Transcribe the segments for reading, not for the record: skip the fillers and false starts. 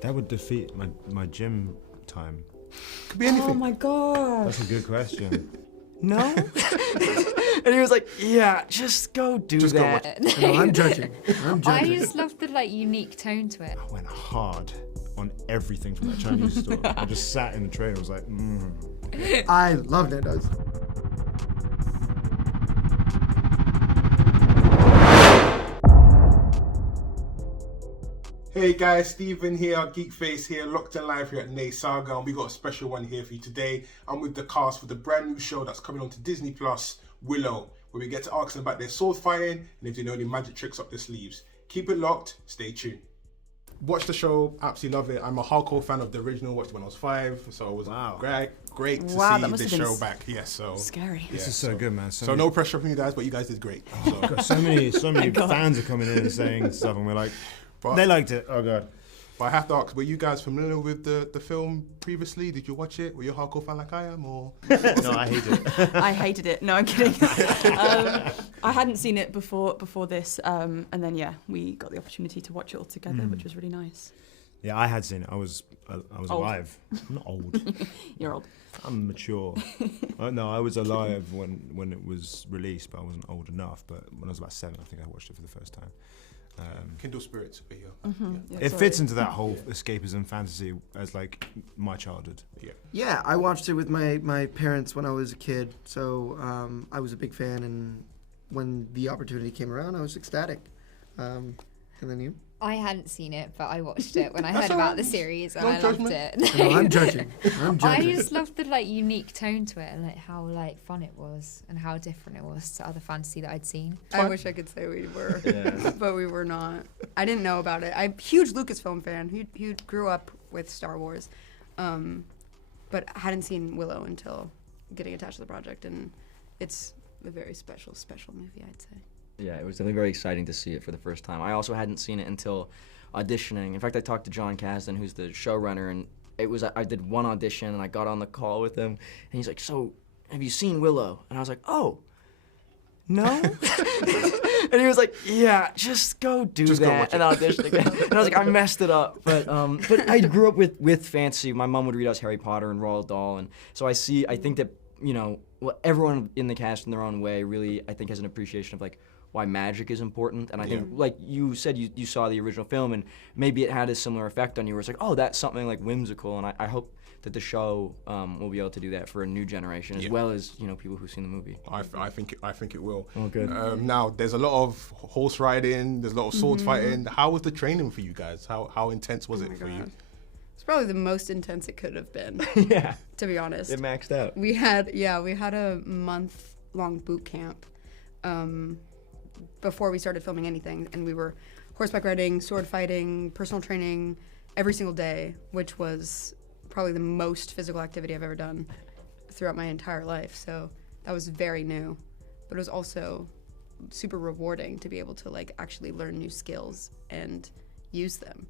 That would defeat my gym time. Could be anything. Oh my god. That's a good question. No? And he was like, yeah, just go do Just go that. watch. No, I'm judging. I'm I judging. just love the like unique tone to it. I went hard on everything from that Chinese store. I just sat in the train and was like, I love Nando's. Hey guys, Steven here, Geekface here, locked in live here at NNESAGA, and we got a special one here for you today. I'm with the cast for the brand new show that's coming on to Disney Plus, Willow, where we get to ask them about their sword fighting and if they know any magic tricks up their sleeves. Keep it locked, stay tuned. Watch the show, absolutely love it. I'm a hardcore fan of the original, watched it when I was 5, so it was great to see the show back. Yes, so scary. this is so good, man. So no pressure from you guys, but you guys did great. So many fans are coming in and saying stuff, and we're like, they liked it. Oh god. But I have to ask, were you guys familiar with the film previously? Did you watch it? Were you a hardcore fan like I am, or? No, I hate it. I hated it. No, I'm kidding. I hadn't seen it before this, and then we got the opportunity to watch it all together, which was really nice. Yeah, I had seen it. I was alive. I'm not old. You're old. I'm mature. No, I was alive when it was released, but I wasn't old enough. But when I was about 7, I think I watched it for the first time. Kindle Spirits. It fits into that whole escapism fantasy as like my childhood. Yeah, I watched it with my parents when I was a kid, so I was a big fan, and when the opportunity came around, I was ecstatic. And then you? I hadn't seen it, but I watched it when I heard about the series, and I loved it. No, I'm judging. I just loved the like unique tone to it, and like how like fun it was, and how different it was to other fantasy that I'd seen. I wish I could say we were, but we were not. I didn't know about it. I'm a huge Lucasfilm fan. He grew up with Star Wars, but hadn't seen Willow until getting attached to the project, and it's a very special movie, I'd say. Yeah, it was definitely very exciting to see it for the first time. I also hadn't seen it until auditioning. In fact, I talked to John Kasdan, who's the showrunner, and I did one audition, and I got on the call with him, and he's like, so, have you seen Willow? And I was like, oh, no? And he was like, yeah, just go do that, and audition again. And I was like, I messed it up. But I grew up with fantasy. My mom would read us Harry Potter and Roald Dahl, and so I think that, everyone in the cast in their own way really, I think, has an appreciation of, like, why magic is important. And I think, like you said, you saw the original film, and maybe it had a similar effect on you where it's like, oh, that's something like whimsical, and I hope that the show will be able to do that for a new generation as well as people who've seen the movie. I think it will. Oh, good. Now there's a lot of horse riding, there's a lot of swords fighting. How was the training for you guys? How intense was it for you? It's probably the most intense it could have been. Yeah. To be honest. It maxed out. We had a month-long boot camp before we started filming anything, and we were horseback riding, sword fighting, personal training every single day, which was probably the most physical activity I've ever done throughout my entire life. So that was very new, but it was also super rewarding to be able to like actually learn new skills and use them.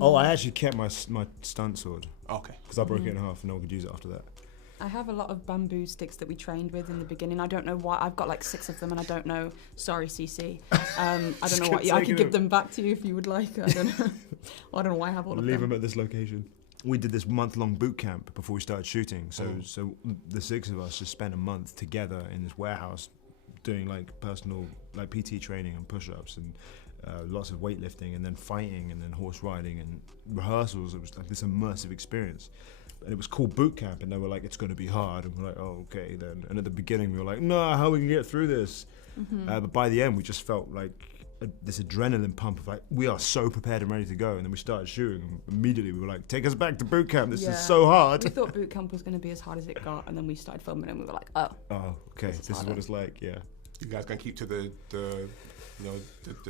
Oh, I actually kept my stunt sword. Okay. Because I broke it in half and no one could use it after that. I have a lot of bamboo sticks that we trained with in the beginning. I don't know why. I've got like 6 of them, and I don't know. Sorry, CC. I don't know why. I could give them back to you if you would like. I don't know. I don't know why I have all of them. Leave them at this location. We did this month-long boot camp before we started shooting. So the 6 of us just spent a month together in this warehouse doing like personal like PT training and push-ups and lots of weightlifting, and then fighting, and then horse riding and rehearsals. It was like this immersive experience. And it was called boot camp, and they were like, it's going to be hard. And we're like, oh, okay then. And at the beginning, we were like, no, how are we going to get through this? But by the end, we just felt like this adrenaline pump of like, we are so prepared and ready to go. And then we started shooting, and immediately we were like, take us back to boot camp. This is so hard. We thought boot camp was going to be as hard as it got, and then we started filming, and we were like, oh, okay, this is what it's like, yeah. You guys gonna keep to the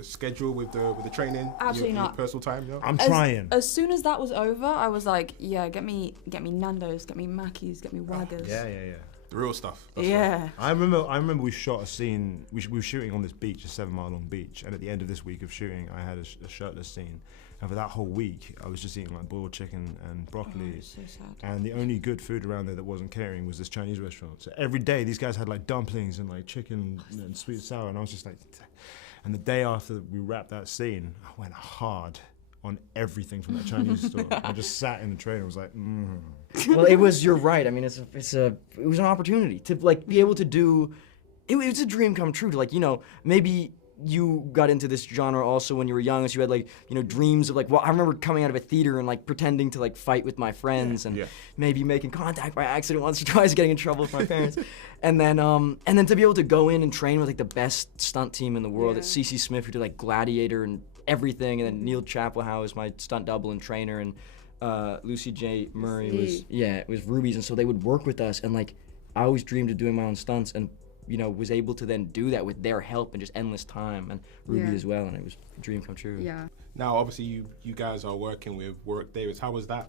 schedule with the training? Absolutely not. Your personal time, yeah? I'm trying. As soon as that was over, I was like, yeah, get me Nando's, get me Mackey's, get me Waggers. Yeah. The real stuff. I remember we shot a scene. We were shooting on this beach, a 7-mile-long beach, and at the end of this week of shooting, I had a shirtless scene. And for that whole week, I was just eating like boiled chicken and broccoli. So sad. And the only good food around there that wasn't catering was this Chinese restaurant. So every day, these guys had like dumplings and like chicken and sweet and sour, and I was just like. And the day after we wrapped that scene, I went hard on everything from that Chinese store. I just sat in the train and was like, Well, you're right. I mean, it was an opportunity to like be able to do. It was a dream come true to like, you know, maybe you got into this genre also when you were young, so you had like, you know, dreams of like, well, I remember coming out of a theater and like pretending to like fight with my friends and maybe making contact by accident once or twice, getting in trouble with my parents. and then to be able to go in and train with like the best stunt team in the world at CC Smith, who did like Gladiator and everything, and then Neil Chapelhow is my stunt double and trainer, and Lucy J. Murray was Ruby's, and so they would work with us, and like I always dreamed of doing my own stunts, and you know, was able to then do that with their help and just endless time, and Ruby as well, and it was a dream come true. Yeah. Now, obviously, you guys are working with Warwick Davis. How was that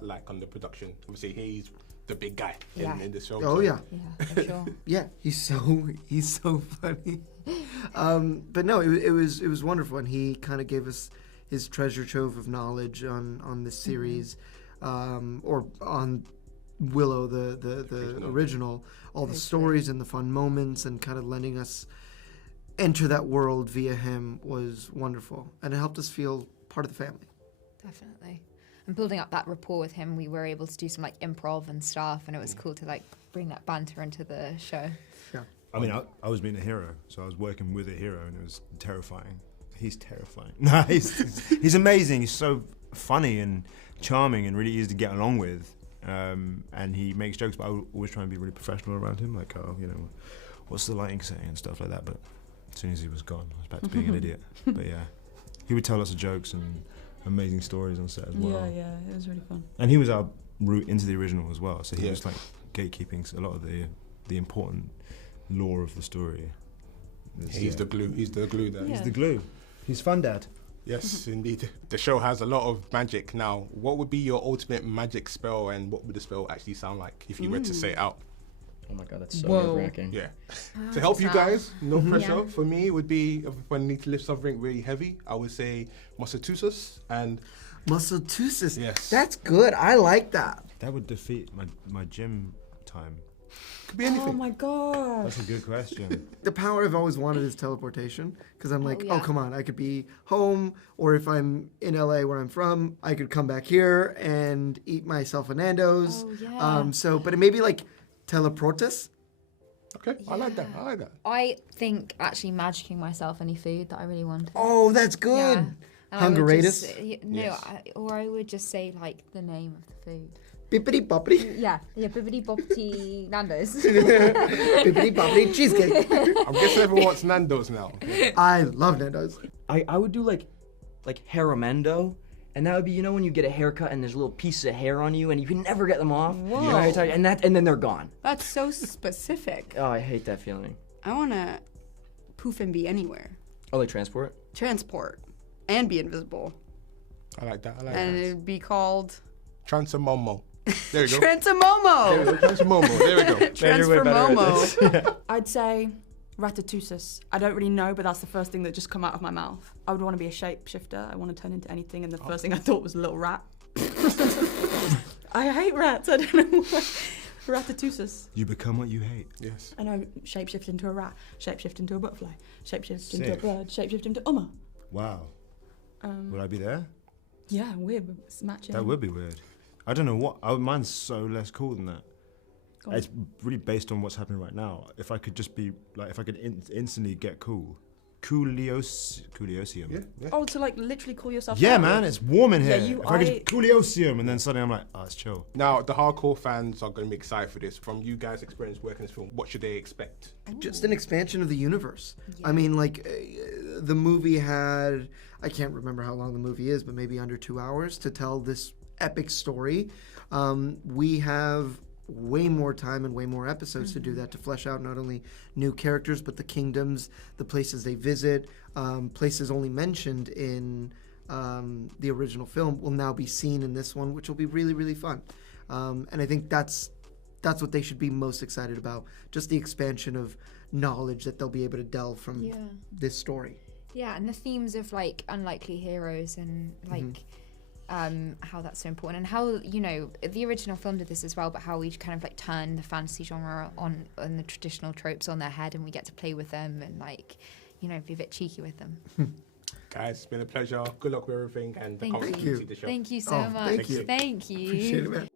like on the production? Obviously, he's the big guy in the show. Oh, yeah. Yeah, for sure. Yeah, he's so funny. But no, it was wonderful, and he kind of gave us his treasure trove of knowledge on this series, or on Willow, the original, all the stories and the fun moments, and kind of letting us enter that world via him was wonderful, and it helped us feel part of the family. Definitely. And building up that rapport with him, we were able to do some like improv and stuff, and it was cool to like bring that banter into the show. Yeah. I mean, I was being a hero, so I was working with a hero, and it was terrifying. He's terrifying. No, he's amazing. He's so funny and charming and really easy to get along with. And he makes jokes, but I always try and be really professional around him, like, oh, you know, what's the lighting saying and stuff like that. But as soon as he was gone, I was back to being an idiot. But yeah, he would tell lots of jokes and amazing stories on set as well. Yeah, it was really fun. And he was our route into the original as well, so he was like gatekeeping a lot of the important lore of the story. He's the glue. He's the glue there. He's the glue. He's fun, Dad. Yes, indeed. The show has a lot of magic. Now, what would be your ultimate magic spell, and what would the spell actually sound like if you were to say it out? Oh my god, that's so nerve-wracking. Yeah. To help you guys, no pressure. For me, it would be if I need to lift something really heavy, I would say Massachusetts and... Massachusetts. Yes. That's good. I like that. That would defeat my gym time. Could be anything. Oh my god. That's a good question. The power I've always wanted is teleportation, because I'm like, yeah. oh, come on, I could be home, or if I'm in LA where I'm from, I could come back here and eat myself a Nando's. Oh, yeah. But it may be like teleportus. Okay, I like that. I think actually magicking myself any food that I really wanted. Oh, that's good. Yeah. And I would Hungaritis? just- No, or I would just say like the name of the food. Bippity boppity. Yeah, bibbidi boppity Nando's. Bippity boppity cheesecake. I'm guessing everyone wants Nando's now. I love Nando's. I would do like Haramendo, and that would be, you know, when you get a haircut and there's a little piece of hair on you and you can never get them off. Whoa. You know, and then they're gone. That's so specific. Oh, I hate that feeling. I want to poof and be anywhere. Oh, they transport? Transport. And be invisible. I like that. And it'd be called... Transamomo. There we go. Transamomo! Transamomo. There we go. Transformomo. I'd say Ratatouille. I don't really know, but that's the first thing that just come out of my mouth. I would want to be a shapeshifter. I want to turn into anything, and the first thing I thought was a little rat. I hate rats. I don't know why. Ratatouille. You become what you hate. Yes. And I shapeshift into a rat, shapeshift into a butterfly, shapeshift into a Sick. bird, shapeshift into Amar. Wow. Would I be there? Yeah, weird. But it's matching. That would be weird. I don't know what. Mine's so less cool than that. Go on. It's really based on what's happening right now. If I could just be like, if I could instantly get cool, Cooliosium. Yeah. Oh, to like literally call yourself. Yeah, out? man, it's warm in Yeah, here. If I could just Cooliosium, and then suddenly I'm like, oh, it's chill. Now, the hardcore fans are going to be excited for this. From you guys' experience working this film, what should they expect? Just an expansion of the universe. I mean, like, the movie had, I can't remember how long the movie is, but maybe under 2 hours to tell this epic story. We have way more time and way more episodes to do that, to flesh out not only new characters, but the kingdoms, the places they visit, places only mentioned in the original film will now be seen in this one, which will be really, really fun. And I think that's what they should be most excited about, just the expansion of knowledge that they'll be able to delve from this story. Yeah, and the themes of like unlikely heroes and like how that's so important, and how, you know, the original film did this as well, but how we kind of like turn the fantasy genre on the traditional tropes on their head, and we get to play with them and like, you know, be a bit cheeky with them. Guys, it's been a pleasure. Good luck with everything, and I can't wait Thank to you. see the show. Thank you so Oh, much. thank you. Thank you. Appreciate it, man.